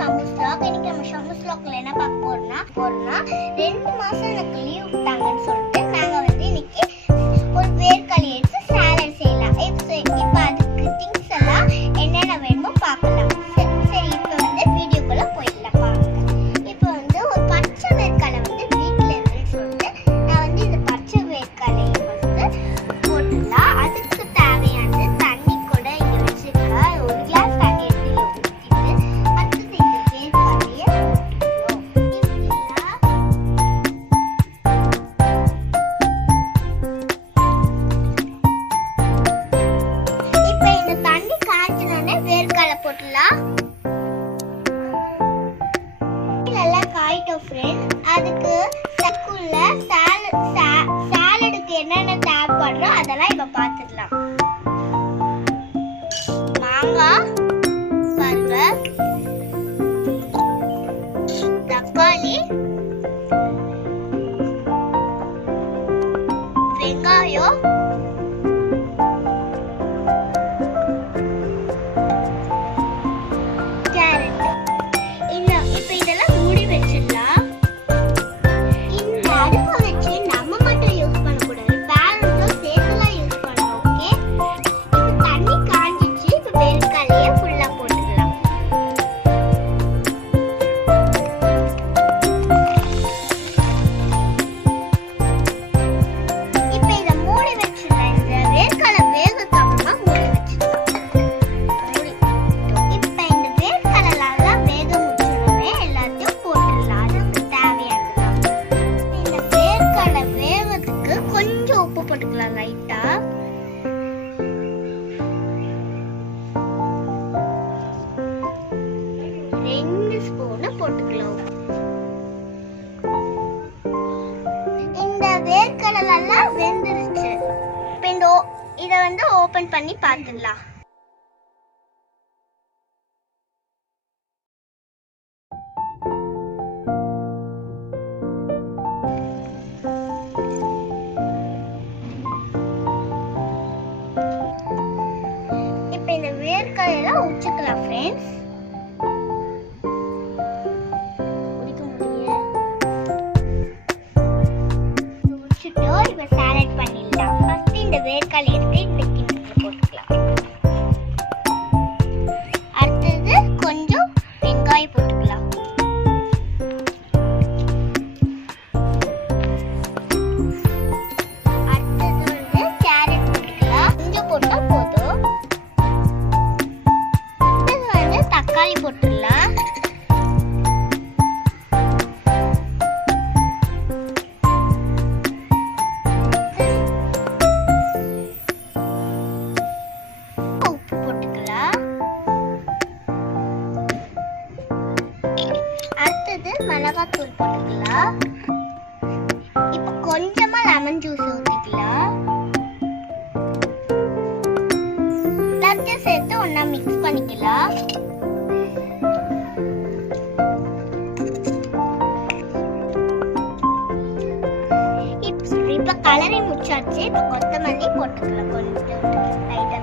Shampoos vlog. இன்னைக்கு நம்ம shampoos vlogல என்ன பார்க்க போறோம்னா 2 மாசம் எனக்கு லீவ் விட்டாங்கன்னு சொல்லிட்டு நாங்க வந்து இன்னைக்கு ஒரு வேர்க்கடலை எடுத்து சாலட் செய்யலாம். இப்போ அதுக்கு திங்ஸ் எல்லாம் என்னென்ன வேணுமோ பார்க்கலாம். சரி இப்போ வந்து வீடியோக்குள்ள போயிடலாம் பாருங்க. இப்போ வந்து ஒரு பச்சை வேர்க்கடலை வந்து வீட்டில் இருக்குன்னு சொல்லிட்டு நான் வந்து இந்த பச்சை வேர்க்கடலையை வந்து போட்டுடலாம். அதுக்கு தேவையான தண்ணி கூட இங்கே வச்சுருக்கேன். ஒரு கிளாஸ் தண்ணி எடுத்து ஊற்றிட்டு அடுத்தது இந்த வேர்க்கடலையை இப்போ இந்த தண்ணி காய்ச்சினோடனே வேர்க்கடலை போட்டுடலாம். நல்லா காயிட்டோம் ஃப்ரெண்ட். அதுக்கு சக்குள்ள சாலடுக்கு என்னென்ன தேவைப்படுறோம் அதெல்லாம் இப்போ பார்த்துடலாம். மாங்காய், பாருங்க, தக்காளி, வெங்காயம், கேரட். இப்போ இதெல்லாம் மூடி வச்சிடலாம். இந்த அடுப்பை வச்சு நம்ம மட்டும் யூஸ் பண்ணக்கூடாது, பேரண்ட்ஸும் சேர்த்துலாம் யூஸ் பண்ணணும். ஓகே, இப்போ தண்ணி காஞ்சிச்சு. இப்போ வேர்க்கடலையை ஃபுல்லாக போட்டுக்கலாம். இப்போ இதை மூடி வச்சிடலாம். இந்த வேர்க்கடலை வேகத்துக்கு அப்புறமா மூடி வச்சிடலாம். இப்போ இந்த வேர்க்கடலை நல்லா வேக முடிச்சோடனே எல்லாத்தையும் போட்டுடலாம். அதுக்கு தேவையானதுதான். இந்த வேர்க்கடலை வேகத்துக்கு கொஞ்சம் உப்பு போட்டுக்கலாம் லைட்டா. ரெண்டு ஸ்பூன் போட்டுக்கலாம். இந்த வேர்க்கடலை எல்லாம் வெந்துருச்சு. இப்போ இதை வந்து ஓபன் பண்ணி பார்த்துடலாம். இப்போ இந்த வேர்க்கடலையெல்லாம் உச்சிக்கலாம் ஃப்ரெண்ட்ஸ். உச்சிட்டு இப்போ சாலட் பண்ணிடலாம். ஃபர்ஸ்ட் இந்த வேர்க்கடலை எடுத்து இந்த கிண்ணத்துல போட்டுக்கலாம். அடுத்தது கொஞ்சம் வெங்காயம் போட்டுக்கலாம். அடுத்தது வந்து கேரட் போட்டுக்கலாம். கொஞ்சம் போட்டா போதும். அடுத்தது வந்து தக்காளி போட்டுடலாம். உப்பு போட்டுக்கலாம். அடுத்தது மிளகாத்தூள் போட்டுக்கலாம். இப்போ கொஞ்சமா லெமன் ஜூஸ் ஊற்றிக்கலாம். எல்லாத்தையும் சேர்த்து ஒண்ணா மிக்ஸ் பண்ணிக்கலாம். இப்போ கலரை முடிச்சாச்சு. இப்போ கொத்தமல்லி போட்டுக்கலாம். கொஞ்சம் லைட்டா